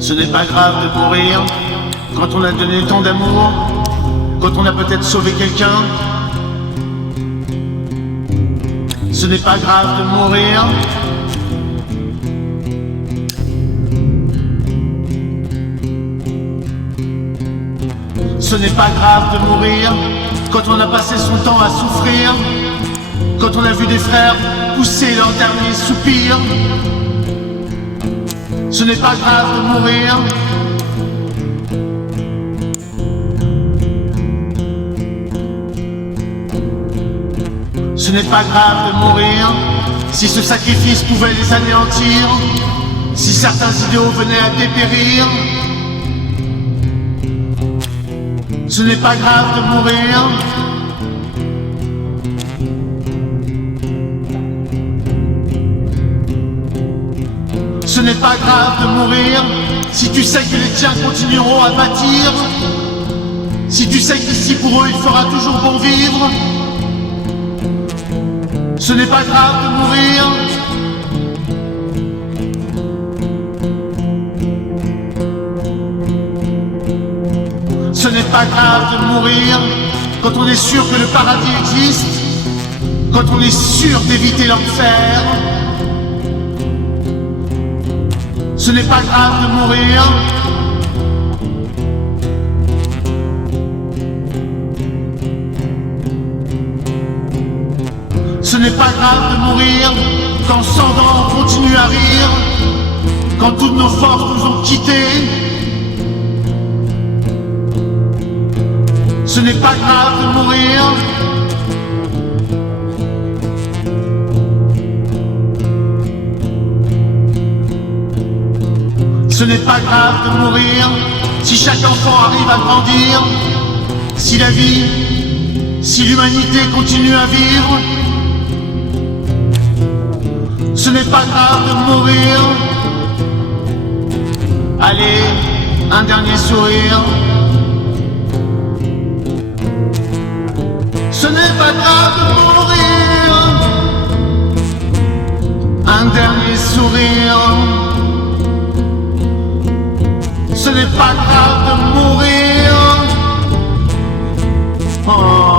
Ce n'est pas grave de mourir quand on a donné tant d'amour, quand on a peut-être sauvé quelqu'un. Ce n'est pas grave de mourir. Ce n'est pas grave de mourir quand on a passé son temps à souffrir, quand on a vu des frères pousser leur dernier soupir. Ce n'est pas grave de mourir. Ce n'est pas grave de mourir si ce sacrifice pouvait les anéantir, si certains idéaux venaient à dépérir. Ce n'est pas grave de mourir. Ce n'est pas grave de mourir si tu sais que les tiens continueront à bâtir, si tu sais qu'ici pour eux il fera toujours bon vivre. Ce n'est pas grave de mourir. Ce n'est pas grave de mourir quand on est sûr que le paradis existe, quand on est sûr d'éviter l'enfer. Ce n'est pas grave de mourir. Ce n'est pas grave de mourir quand sans dents on continue à rire, quand toutes nos forces nous ont quittés. Ce n'est pas grave de mourir. Ce n'est pas grave de mourir si chaque enfant arrive à grandir, si la vie, si l'humanité continue à vivre. Ce n'est pas grave de mourir. Allez, un dernier sourire. Ce n'est pas grave de mourir. Un dernier sourire. Ce n'est pas grave de mourir. Oh.